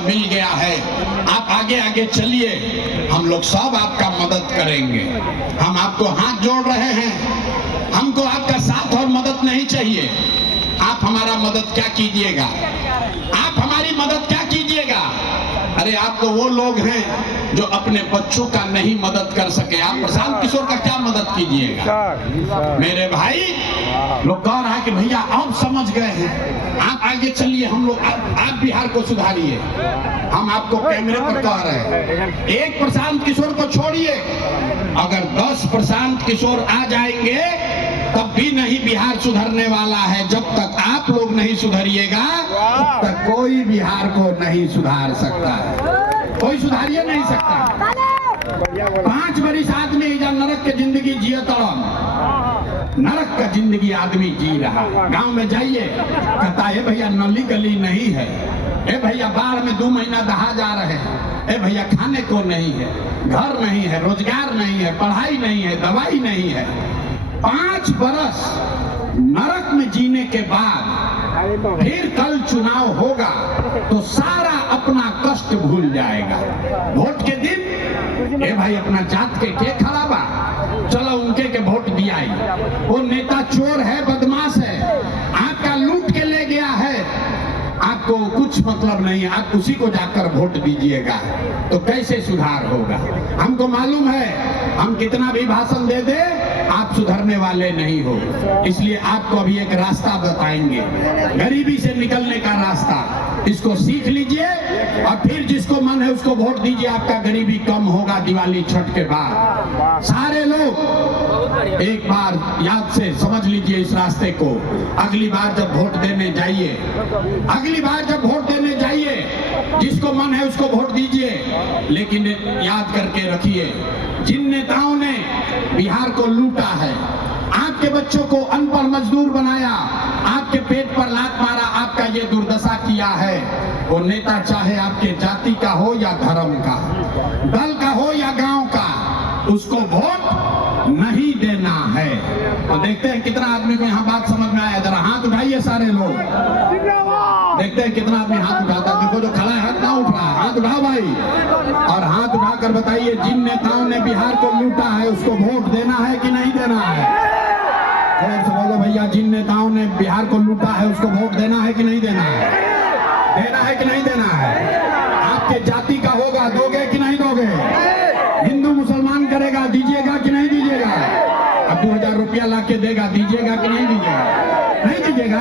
मिल गया है। आप आगे आगे चलिए, हम लोग सब आपका मदद करेंगे। हम आपको हाथ जोड़ रहे हैं, हमको आपका साथ और मदद नहीं चाहिए। आप हमारा मदद क्या कीजिएगा, आप हमारी मदद क्या कीजिएगा? अरे आप तो वो लोग हैं जो अपने बच्चों का नहीं मदद कर सके, आप प्रशांत किशोर का क्या मदद कीजिएगा? मेरे भाई लोग कह रहा है कि भैया आप समझ गए हैं, आप आगे चलिए, हम लोग आप बिहार को सुधारिए। हम आपको कैमरे पर कह रहे हैं, एक प्रशांत किशोर को छोड़िए, अगर 10 प्रशांत किशोर आ जाएंगे तब भी नहीं बिहार सुधरने वाला है। जब तक आप लोग नहीं सुधरिएगा तब तक कोई बिहार को नहीं सुधार सकता, कोई सुधारिए नहीं सकता। 5 बरिस आदमी इधर नरक के जिंदगी जिए, तड़म नरक का जिंदगी आदमी जी रहा। गांव में जाइए, कहता है भैया नली गली नहीं है, ए भैया बाढ़ में 2 महीना दहा जा रहे हैं, ए भैया खाने को नहीं है, घर नहीं है, रोजगार नहीं है, पढ़ाई नहीं है, दवाई नहीं है। 5 बरस नरक में जीने के बाद फिर कल चुनाव होगा तो सारा अपना कष्ट भूल जाएगा। वोट के दिन ए भाई अपना जात के खड़ा बा, चलो उनके के वोट दिया। वो नेता चोर है, बदमाश है, आपका लूट के ले गया है, आपको कुछ मतलब नहीं है, आप उसी को जाकर वोट दीजिएगा तो कैसे सुधार होगा? हमको मालूम है, हम कितना भी भाषण दे दे आप सुधरने वाले नहीं हो। इसलिए आपको अभी एक रास्ता बताएंगे, गरीबी से निकलने का रास्ता, इसको सीख लीजिए और फिर जिसको मन है उसको वोट दीजिए। आपका गरीबी कम होगा दिवाली छठ के बाद। सारे लोग एक बार याद से समझ लीजिए इस रास्ते को। अगली बार जब वोट देने जाइए, अगली बार जब वोट देने जाइए, जिसको मन है उसको वोट दीजिए, लेकिन याद करके रखिए, जिन नेताओं ने बिहार को लूटा है, आपके बच्चों को अनपढ़ मजदूर बनाया, आपके पेट पर लात मारा, आपका ये दुर्दशा किया है, वो नेता चाहे आपके जाति का हो या धर्म का, दल का हो या गांव का, उसको वोट नहीं देना है। तो देखते हैं कितना आदमी को यहाँ बात समझ में आया। जरा हाथ उठाइए सारे लोग, देखते हैं कितना आदमी हाथ उठाता। देखो जो खड़ा है हाथ ना उठ रहा है, हाथ उठाओ भाई, और हाथ उठाकर बताइए जिन नेताओं ने बिहार को लूटा है उसको वोट देना है कि नहीं देना है? और से बोलो भैया, जिन नेताओं ने बिहार को लूटा है उसको वोट देना है कि नहीं देना है? देना है कि नहीं देना है? आपके जाति का होगा, दोगे कि नहीं दोगे? हिंदू मुसलमान करेगा, दीजिएगा कि नहीं दीजिएगा? अब 2000 रुपया ला के देगा, दीजिएगा कि नहीं दीजिएगा? नहीं दीजिएगा?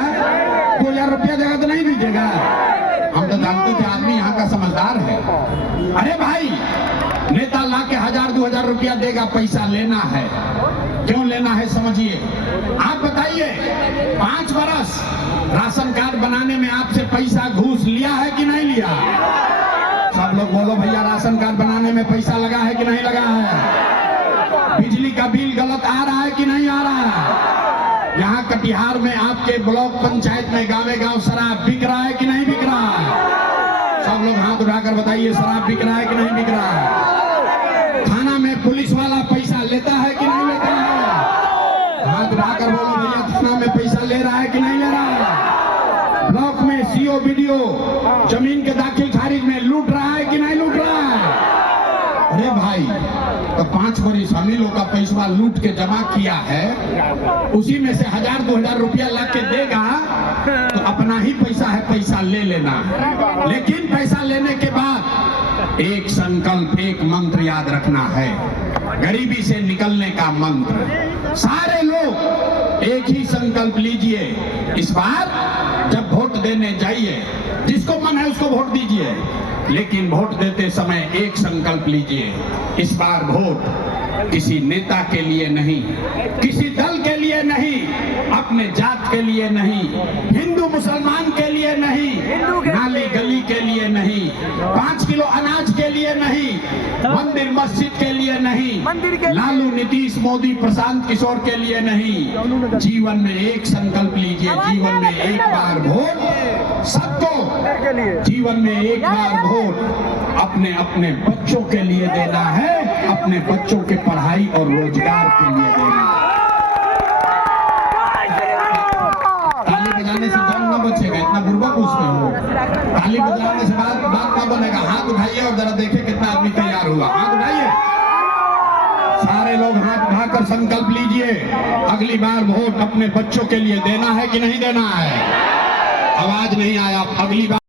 2000 रुपया देगा तो नहीं दीजिएगा? हम तो जानते थे आदमी यहाँ का समझदार है। अरे भाई, नेता ला के 1000-2000 रुपया देगा, पैसा लेना है, क्यों लेना है समझिए। आप बताइए, 5 बरस राशन कार्ड बनाने में आपसे पैसा घूस लिया है कि नहीं लिया? सब लोग बोलो भैया, राशन कार्ड बनाने में पैसा लगा है कि नहीं लगा है? बिजली का बिल गलत आ रहा है कि नहीं आ रहा है? यहाँ कटिहार में आपके ब्लॉक पंचायत में गाँव शराब बिक रहा है कि नहीं बिक रहा है? सब लोग हाथ उठाकर बताइए, शराब बिक रहा है कि नहीं बिक रहा है? थाना में पुलिस वाला पैसा लेता है कि नहीं लेता है? हाथ उठाकर बोलो भैया, थाना में पैसा ले रहा है कि नहीं ले रहा है? ब्लॉक में सीओ बीडीओ जमीन के दाखिल खारिज में लूट रहा है कि नहीं लूट रहा है? अरे भाई, तो 5 बरिस हम ही लोग का पैसा लूट के जमा किया है, उसी में से 1000-2000 रुपया ला के देगा तो अपना ही पैसा है, पैसा ले लेना। लेकिन पैसा लेने के बाद एक संकल्प, एक मंत्र याद रखना है, गरीबी से निकलने का मंत्र। सारे लोग एक ही संकल्प लीजिए, इस बार जब वोट देने जाइए, जिसको मन है उसको वोट दीजिए, लेकिन वोट देते समय एक संकल्प लीजिए, इस बार वोट किसी नेता के लिए नहीं, किसी दल के लिए नहीं, अपने जात के लिए नहीं, हिंदू मुसलमान के लिए नहीं, नाली गली के लिए नहीं, 5 किलो अनाज के लिए नहीं, मंदिर मस्जिद के लिए नहीं, लालू नीतीश मोदी प्रशांत किशोर के लिए नहीं। जीवन में एक संकल्प लीजिए, जीवन में एक बार वोट सबको, जीवन में एक बार वोट अपने अपने बच्चों के लिए देना है, अपने बच्चों के पढ़ाई और रोजगार के लिए देना है। ताली बजाने से जान न बचेगा, इतना बुर्बक उसमें हो। ताली बजाने से बात ना बनेगा। हाथ उठाइए और जरा देखिए कितना आदमी तैयार हुआ। हाथ उठाइए, सारे लोग हाथ उठाकर संकल्प लीजिए, अगली बार वोट अपने बच्चों के लिए देना है कि नहीं देना है। आवाज नहीं आया। अगली बार